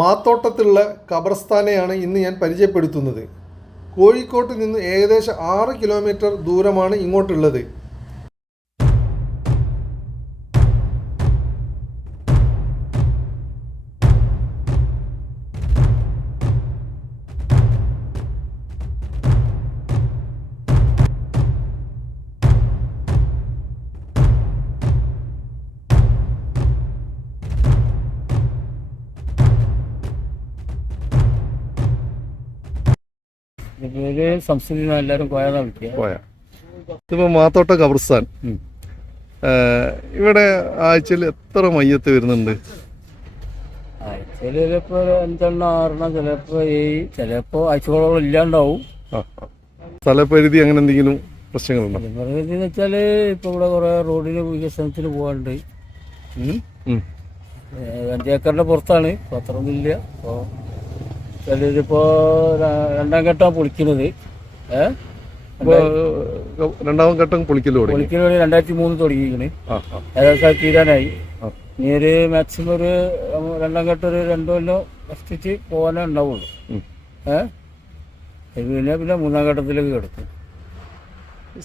മാത്തോട്ടത്തുള്ള ഖബർസ്ഥാനെയാണ് ഇന്ന് ഞാൻ പരിചയപ്പെടുത്തുന്നത്. കോഴിക്കോട്ട് നിന്ന് ഏകദേശം 6 കിലോമീറ്റർ ദൂരമാണ് ഇങ്ങോട്ടുള്ളത്. എല്ലാവരും ഇതിപ്പോ മാത്തോട്ട ഖബർസ്ഥാൻ. ഇവിടെ ആഴ്ചയിൽ എത്ര മയ്യത്ത് വരുന്നുണ്ട്? ആഴ്ചയിൽ ചിലപ്പോ 5 6 ചിലപ്പോ ആഴ്ചകളോളം ഇല്ലാണ്ടാവും. സ്ഥലപരിധി അങ്ങനെ എന്തെങ്കിലും പ്രശ്നങ്ങളുണ്ടോ? സ്ഥലപരിധി എന്ന് വെച്ചാല് ഇപ്പൊ ഇവിടെ കുറെ റോഡിന് വികസനത്തിന് പോകാനുണ്ട്. 5 ഏക്കറിന്റെ പുറത്താണ്, ഇപ്പൊ അത്രയൊന്നുമില്ല. അപ്പൊ ചിലരിപ്പോ 2ാം ഘട്ടം പൊളിക്കുന്നത്. രണ്ടാം ഘട്ടം പൊളിക്കൽ 2003 തുടങ്ങിയിരിക്കണ്. ഏകദേശം തീരാനായി. ഇനി ഒരു മാക്സിമം ഒരു 2ാം ഘട്ടം ഒരു 2 കൊല്ലം കഷ്ടിച്ച് പോകാനേ ഉണ്ടാവുള്ളൂ. പിന്നെ 3ാം ഘട്ടത്തിലേക്ക് കിടക്കും.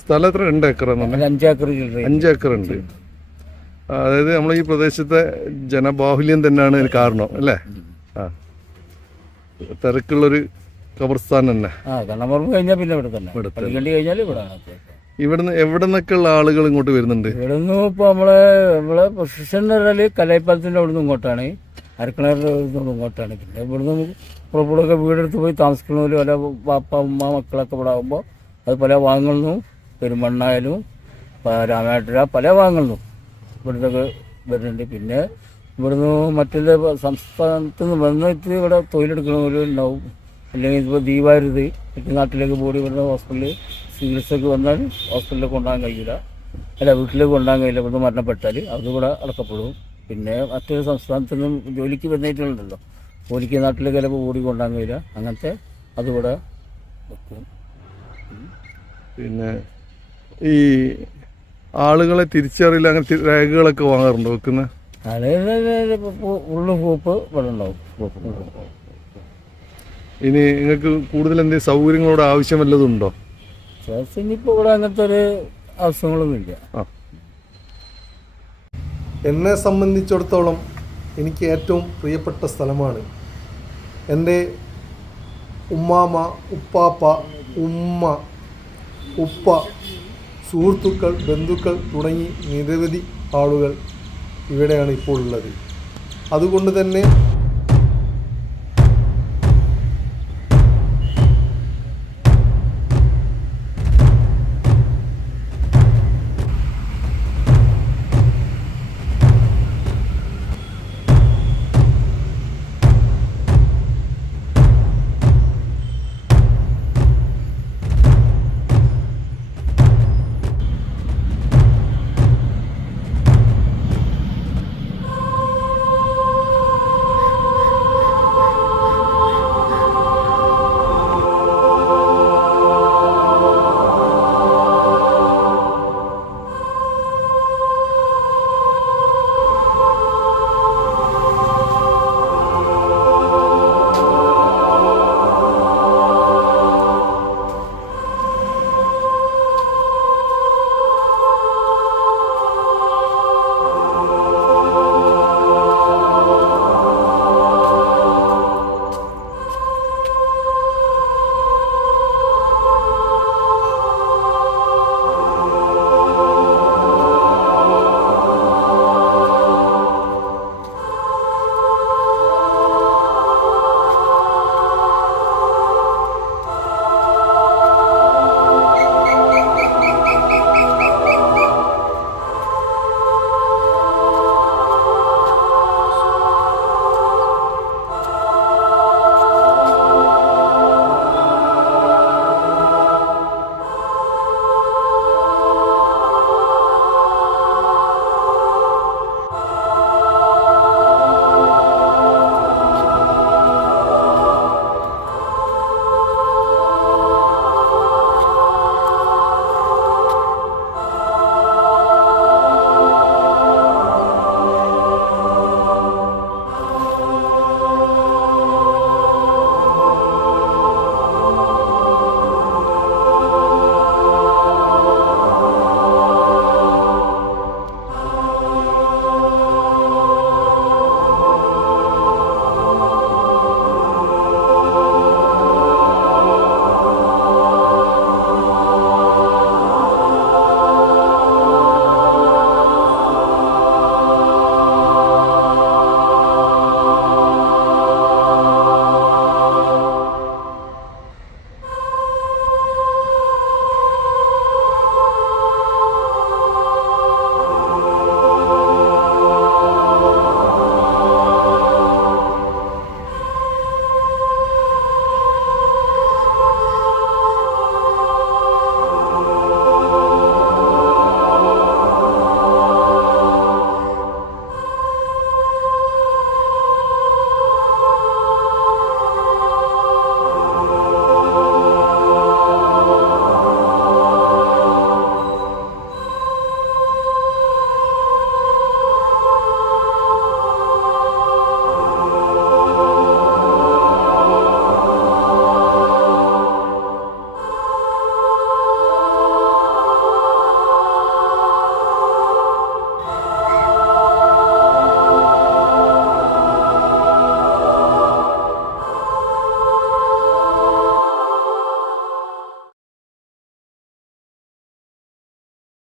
സ്ഥലം എത്ര? 2 ഏക്കർ. 5 ഏക്കർ. 5 ഏക്കർ ഉണ്ട്. അതായത് നമ്മളെ ഈ പ്രദേശത്തെ ജനബാഹുല്യം തന്നെയാണ് ഇതിന് കാരണം അല്ലേ? തിരക്കുള്ളൊരു ഖബർസ്ഥാൻ തന്നെ. കഴിഞ്ഞാൽ പിന്നെ ഇവിടെ തന്നെ കഴിഞ്ഞാൽ ഇവിടെ. ഇവിടുന്ന് എവിടെ നിന്നൊക്കെ ഉള്ള ആളുകൾ ഇങ്ങോട്ട് വരുന്നുണ്ട്? ഇവിടുന്ന് ഇപ്പൊ നമ്മളെ പൊസിഷൻ കലായിപ്പാലത്തിന്റെ അവിടെ നിന്ന് ഇങ്ങോട്ടാണ്, അരക്കിണറിന്റെ ഇങ്ങോട്ടാണ്. പിന്നെ ഇവിടുന്ന് പുറപ്പെടുക്കെ വീടെടുത്ത് പോയി താമസിക്കുന്നവര് പല പാപ്പ ഉമ്മ മക്കളൊക്കെ ഇവിടെ ആകുമ്പോൾ അത് പല ഭാഗങ്ങളിലും, പെരുമണ്ണായാലും രാമനാട്ടുര പല ഭാഗങ്ങളിലും ഇവിടുത്തെ വരുന്നുണ്ട്. പിന്നെ ഇവിടുന്ന് മറ്റുള്ള സംസ്ഥാനത്ത് നിന്ന് വന്നിട്ട് ഇവിടെ തൊഴിലെടുക്കുന്നവരുണ്ടാവും. അല്ലെങ്കിൽ ഇപ്പോൾ ദീപാരുത് മറ്റു നാട്ടിലേക്ക് പോയി ഇവിടുന്ന് ഹോസ്പിറ്റലിൽ ചികിത്സക്ക് വന്നാൽ ഹോസ്പിറ്റലിലേക്ക് കൊണ്ടുപോകാൻ കഴിയില്ല, അല്ല വീട്ടിലേക്ക് കൊണ്ടുപോകാൻ കഴിയില്ല. ഇവിടുന്ന് മരണപ്പെട്ടാൽ അതുകൂടെ അടക്കപ്പെടും. പിന്നെ മറ്റൊരു സംസ്ഥാനത്തു നിന്നും ജോലിക്ക് വന്നിട്ടുണ്ടല്ലോ, ജോലിക്ക് നാട്ടിലേക്ക് ചിലപ്പോൾ ഓടി കൊണ്ടുപോകാൻ കഴിയില്ല, അങ്ങനത്തെ അതുകൂടെ വെക്കും. പിന്നെ ഈ ആളുകളെ തിരിച്ചറിയില്ല അങ്ങനത്തെ രേഖകളൊക്കെ വാങ്ങാറുണ്ടോ വെക്കുന്നത്? ഉള്ളു പൂപ്പ് ഇവിടെ ഉണ്ടാവും. ഇനി നിങ്ങൾക്ക് കൂടുതൽ എന്തെങ്കിലും സൗകര്യങ്ങളോട് ആവശ്യം വല്ലതും ഉണ്ടോ? ഇനിയിപ്പോൾ ഇവിടെ അങ്ങനത്തെ ഒരു ആവശ്യങ്ങളൊന്നുമില്ല. എന്നെ സംബന്ധിച്ചിടത്തോളം എനിക്ക് ഏറ്റവും പ്രിയപ്പെട്ട സ്ഥലമാണ്. എൻ്റെ ഉമ്മാമ, ഉപ്പാപ്പ, ഉമ്മ, ഉപ്പ, സുഹൃത്തുക്കൾ, ബന്ധുക്കൾ തുടങ്ങി നിരവധി ആളുകൾ ഇവിടെയാണ് ഇപ്പോൾ ഉള്ളത്. അതുകൊണ്ട് തന്നെ